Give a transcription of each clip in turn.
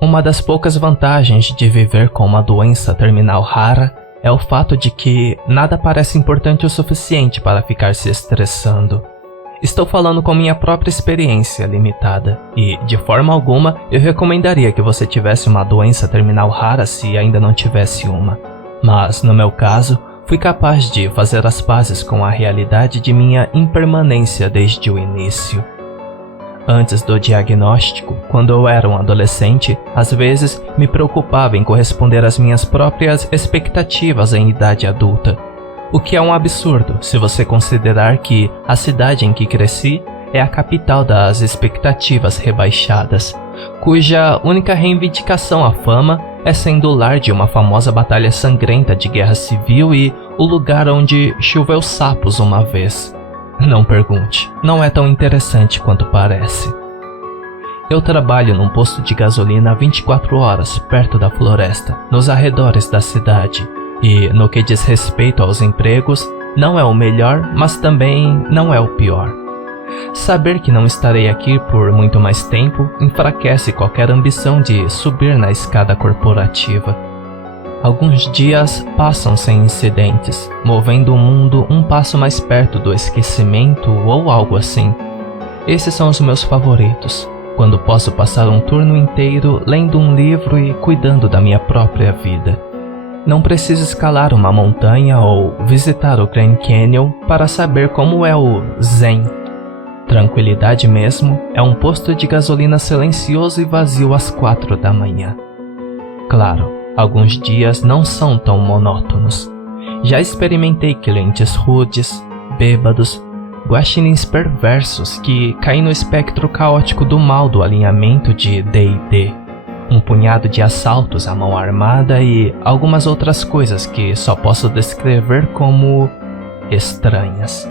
Uma das poucas vantagens de viver com uma doença terminal rara é o fato de que nada parece importante o suficiente para ficar se estressando. Estou falando com minha própria experiência limitada e, de forma alguma, eu recomendaria que você tivesse uma doença terminal rara se ainda não tivesse uma. Mas, no meu caso, fui capaz de fazer as pazes com a realidade de minha impermanência desde o início. Antes do diagnóstico, quando eu era um adolescente, às vezes me preocupava em corresponder às minhas próprias expectativas em idade adulta. O que é um absurdo se você considerar que a cidade em que cresci é a capital das expectativas rebaixadas, cuja única reivindicação à fama é sendo o lar de uma famosa batalha sangrenta de guerra civil e o lugar onde choveu sapos uma vez. Não pergunte, não é tão interessante quanto parece. Eu trabalho num posto de gasolina 24 horas perto da floresta, nos arredores da cidade. E, no que diz respeito aos empregos, não é o melhor, mas também não é o pior. Saber que não estarei aqui por muito mais tempo enfraquece qualquer ambição de subir na escada corporativa. Alguns dias passam sem incidentes, movendo o mundo um passo mais perto do esquecimento ou algo assim. Esses são os meus favoritos, quando posso passar um turno inteiro lendo um livro e cuidando da minha própria vida. Não preciso escalar uma montanha ou visitar o Grand Canyon para saber como é o Zen. Tranquilidade mesmo é um posto de gasolina silencioso e vazio às 4 da manhã. Claro, alguns dias não são tão monótonos. Já experimentei clientes rudes, bêbados, guaxinins perversos que caem no espectro caótico do mal do alinhamento de D&D. Um punhado de assaltos à mão armada e algumas outras coisas que só posso descrever como estranhas.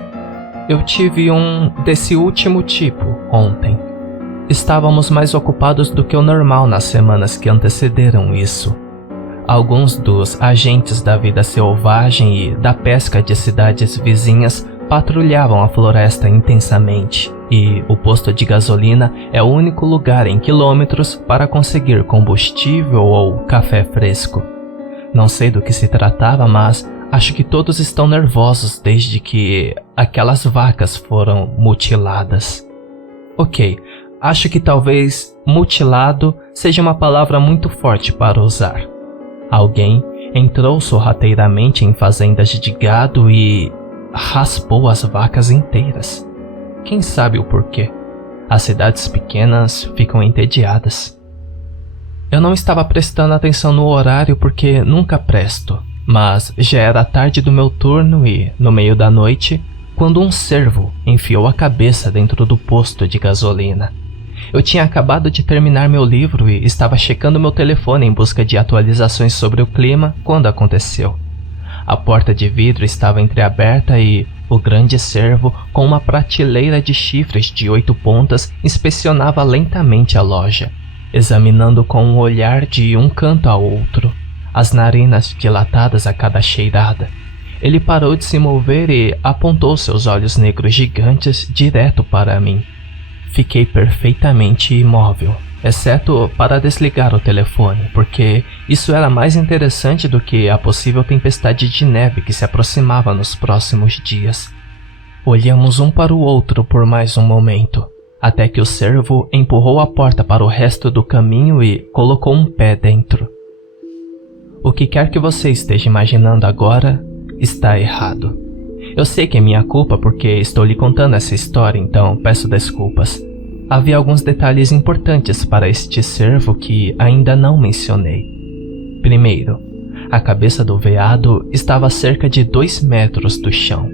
Eu tive um desse último tipo ontem. Estávamos mais ocupados do que o normal nas semanas que antecederam isso. Alguns dos agentes da vida selvagem e da pesca de cidades vizinhas patrulhavam a floresta intensamente, e o posto de gasolina é o único lugar em quilômetros para conseguir combustível ou café fresco. Não sei do que se tratava, mas acho que todos estão nervosos desde que aquelas vacas foram mutiladas. Ok, acho que talvez mutilado seja uma palavra muito forte para usar. Alguém entrou sorrateiramente em fazendas de gado e raspou as vacas inteiras. Quem sabe o porquê? As cidades pequenas ficam entediadas. Eu não estava prestando atenção no horário porque nunca presto, mas já era tarde do meu turno e, no meio da noite, quando um cervo enfiou a cabeça dentro do posto de gasolina. Eu tinha acabado de terminar meu livro e estava checando meu telefone em busca de atualizações sobre o clima quando aconteceu. A porta de vidro estava entreaberta e o grande cervo, com uma prateleira de chifres de 8 pontas, inspecionava lentamente a loja, examinando com um olhar de um canto a outro, as narinas dilatadas a cada cheirada. Ele parou de se mover e apontou seus olhos negros gigantes direto para mim. Fiquei perfeitamente imóvel, exceto para desligar o telefone, porque isso era mais interessante do que a possível tempestade de neve que se aproximava nos próximos dias. Olhamos um para o outro por mais um momento, até que o cervo empurrou a porta para o resto do caminho e colocou um pé dentro. O que quer que você esteja imaginando agora está errado. Eu sei que é minha culpa porque estou lhe contando essa história, então peço desculpas. Havia alguns detalhes importantes para este cervo que ainda não mencionei. Primeiro, a cabeça do veado estava a cerca de 2 metros do chão.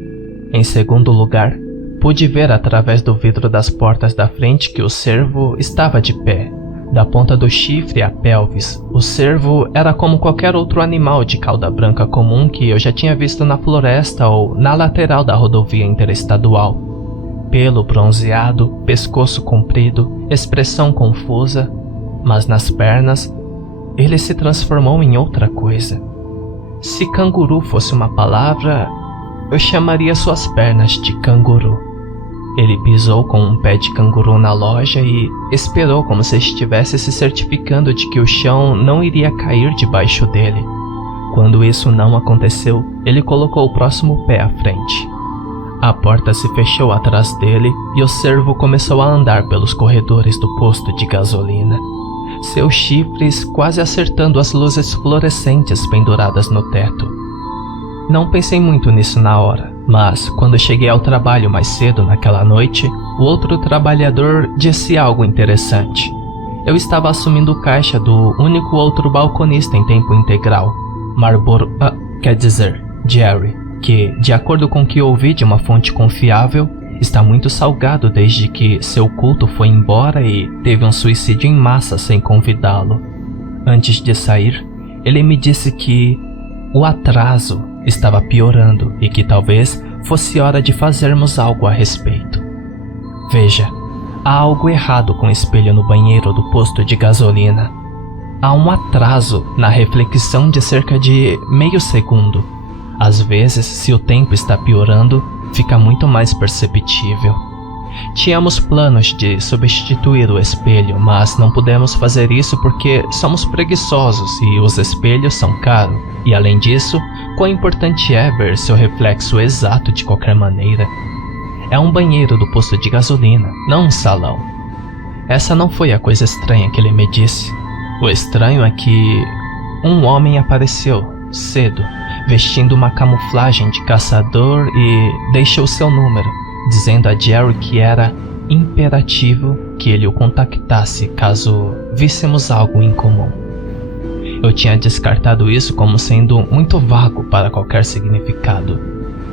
Em segundo lugar, pude ver através do vidro das portas da frente que o cervo estava de pé. Da ponta do chifre à pelvis, o cervo era como qualquer outro animal de cauda branca comum que eu já tinha visto na floresta ou na lateral da rodovia interestadual. Pelo bronzeado, pescoço comprido, expressão confusa, mas nas pernas, ele se transformou em outra coisa. Se canguru fosse uma palavra, eu chamaria suas pernas de canguru. Ele pisou com um pé de canguru na loja e esperou como se estivesse se certificando de que o chão não iria cair debaixo dele. Quando isso não aconteceu, ele colocou o próximo pé à frente. A porta se fechou atrás dele e o cervo começou a andar pelos corredores do posto de gasolina, seus chifres quase acertando as luzes fluorescentes penduradas no teto. Não pensei muito nisso na hora, mas quando cheguei ao trabalho mais cedo naquela noite, o outro trabalhador disse algo interessante. Eu estava assumindo o caixa do único outro balconista em tempo integral, Jerry, que, de acordo com o que ouvi de uma fonte confiável, está muito salgado desde que seu culto foi embora e teve um suicídio em massa sem convidá-lo. Antes de sair, ele me disse que o atraso estava piorando e que talvez fosse hora de fazermos algo a respeito. Veja, há algo errado com o espelho no banheiro do posto de gasolina. Há um atraso na reflexão de cerca de meio segundo. Às vezes, se o tempo está piorando, fica muito mais perceptível. Tínhamos planos de substituir o espelho, mas não pudemos fazer isso porque somos preguiçosos e os espelhos são caros. E além disso, quão importante é ver seu reflexo exato de qualquer maneira. É um banheiro do posto de gasolina, não um salão. Essa não foi a coisa estranha que ele me disse. O estranho é que um homem apareceu, cedo, vestindo uma camuflagem de caçador e deixou seu número, dizendo a Jerry que era imperativo que ele o contactasse caso víssemos algo em comum. Eu tinha descartado isso como sendo muito vago para qualquer significado.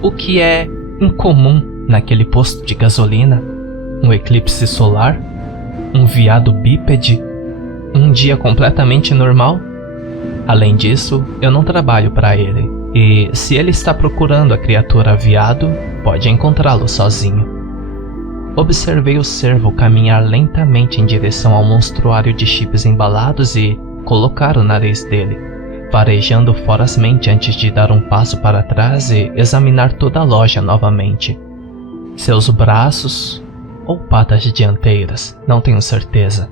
O que é incomum naquele posto de gasolina? Um eclipse solar? Um veado bípede? Um dia completamente normal? Além disso, eu não trabalho para ele, e se ele está procurando a criatura veado, pode encontrá-lo sozinho. Observei o cervo caminhar lentamente em direção ao monstruário de chips embalados e colocar o nariz dele, farejando forasmente antes de dar um passo para trás e examinar toda a loja novamente. Seus braços, ou patas dianteiras, não tenho certeza,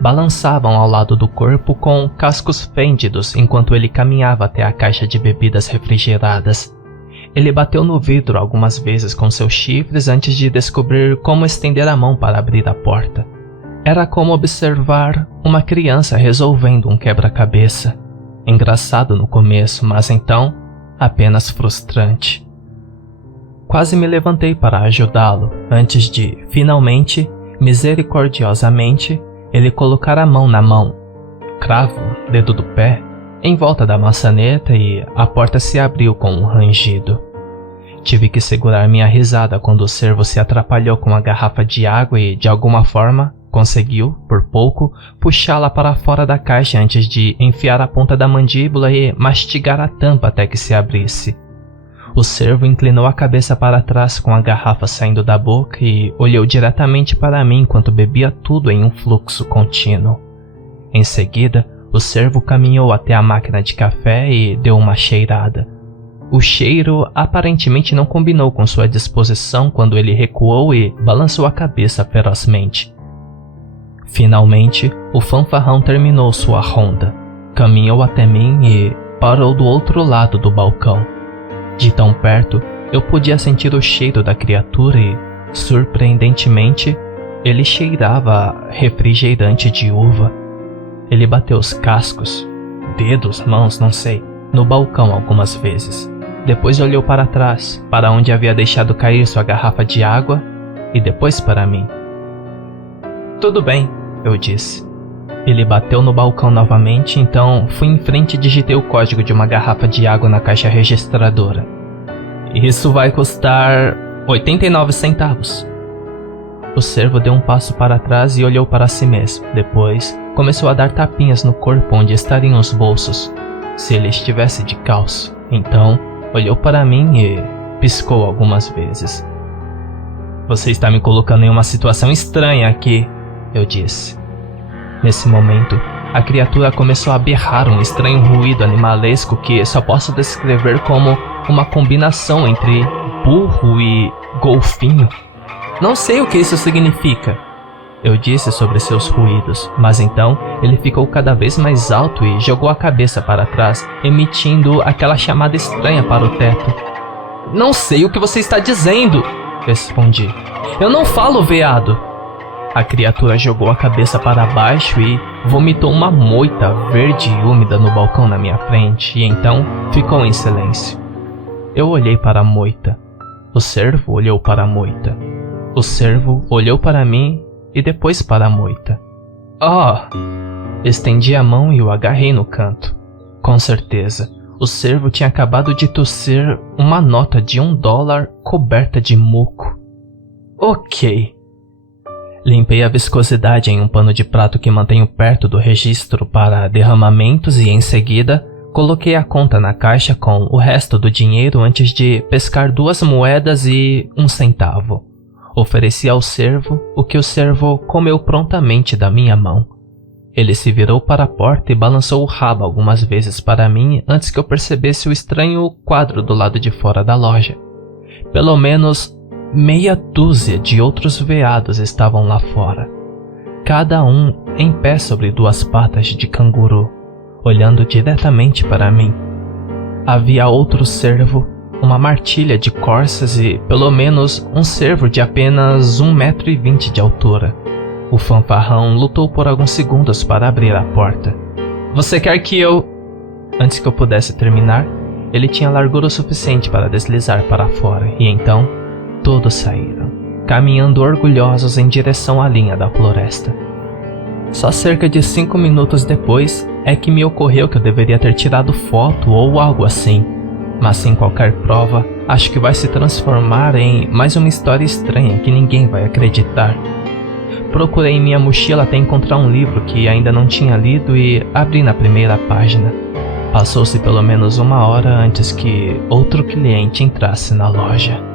balançavam ao lado do corpo com cascos fêndidos enquanto ele caminhava até a caixa de bebidas refrigeradas. Ele bateu no vidro algumas vezes com seus chifres antes de descobrir como estender a mão para abrir a porta. Era como observar uma criança resolvendo um quebra-cabeça. Engraçado no começo, mas então apenas frustrante. Quase me levantei para ajudá-lo, antes de, finalmente, misericordiosamente, ele colocar a mão na mão, cravo, dedo do pé, em volta da maçaneta e a porta se abriu com um rangido. Tive que segurar minha risada quando o cervo se atrapalhou com a garrafa de água e, de alguma forma, conseguiu, por pouco, puxá-la para fora da caixa antes de enfiar a ponta da mandíbula e mastigar a tampa até que se abrisse. O cervo inclinou a cabeça para trás com a garrafa saindo da boca e olhou diretamente para mim enquanto bebia tudo em um fluxo contínuo. Em seguida, o cervo caminhou até a máquina de café e deu uma cheirada. O cheiro aparentemente não combinou com sua disposição quando ele recuou e balançou a cabeça ferozmente. Finalmente, o fanfarrão terminou sua ronda, caminhou até mim e parou do outro lado do balcão. De tão perto, eu podia sentir o cheiro da criatura e, surpreendentemente, ele cheirava refrigerante de uva. Ele bateu os cascos, dedos, mãos, não sei, no balcão algumas vezes. Depois olhou para trás, para onde havia deixado cair sua garrafa de água, e depois para mim. Tudo bem, eu disse. Ele bateu no balcão novamente, então fui em frente e digitei o código de uma garrafa de água na caixa registradora. Isso vai custar 89 centavos. O cervo deu um passo para trás e olhou para si mesmo. Depois, começou a dar tapinhas no corpo onde estariam os bolsos, se ele estivesse de calço. Então, olhou para mim e piscou algumas vezes. Você está me colocando em uma situação estranha aqui, eu disse. Nesse momento, a criatura começou a berrar um estranho ruído animalesco que só posso descrever como uma combinação entre burro e golfinho. Não sei o que isso significa. Eu disse sobre seus ruídos, mas então ele ficou cada vez mais alto e jogou a cabeça para trás, emitindo aquela chamada estranha para o teto. Não sei o que você está dizendo, respondi. Eu não falo, veado. A criatura jogou a cabeça para baixo e vomitou uma moita verde e úmida no balcão na minha frente e então ficou em silêncio. Eu olhei para a moita. O cervo olhou para a moita. O cervo olhou para mim e depois para a moita. Estendi a mão e o agarrei no canto. Com certeza, o cervo tinha acabado de tossir uma nota de $1 coberta de muco. Ok. Limpei a viscosidade em um pano de prato que mantenho perto do registro para derramamentos e, em seguida, coloquei a conta na caixa com o resto do dinheiro antes de pescar 2 moedas e 1 centavo. Ofereci ao cervo o que o cervo comeu prontamente da minha mão. Ele se virou para a porta e balançou o rabo algumas vezes para mim antes que eu percebesse o estranho quadro do lado de fora da loja. Pelo menos meia dúzia de outros veados estavam lá fora, cada um em pé sobre 2 patas de canguru, olhando diretamente para mim. Havia outro cervo, uma martilha de corças e, pelo menos, um cervo de apenas 1,20 m de altura. O fanfarrão lutou por alguns segundos para abrir a porta. Você quer que eu... Antes que eu pudesse terminar, ele tinha largura o suficiente para deslizar para fora e então todos saíram, caminhando orgulhosos em direção à linha da floresta. Só cerca de 5 minutos depois é que me ocorreu que eu deveria ter tirado foto ou algo assim. Mas sem qualquer prova, acho que vai se transformar em mais uma história estranha que ninguém vai acreditar. Procurei em minha mochila até encontrar um livro que ainda não tinha lido e abri na primeira página. Passou-se pelo menos 1 hora antes que outro cliente entrasse na loja.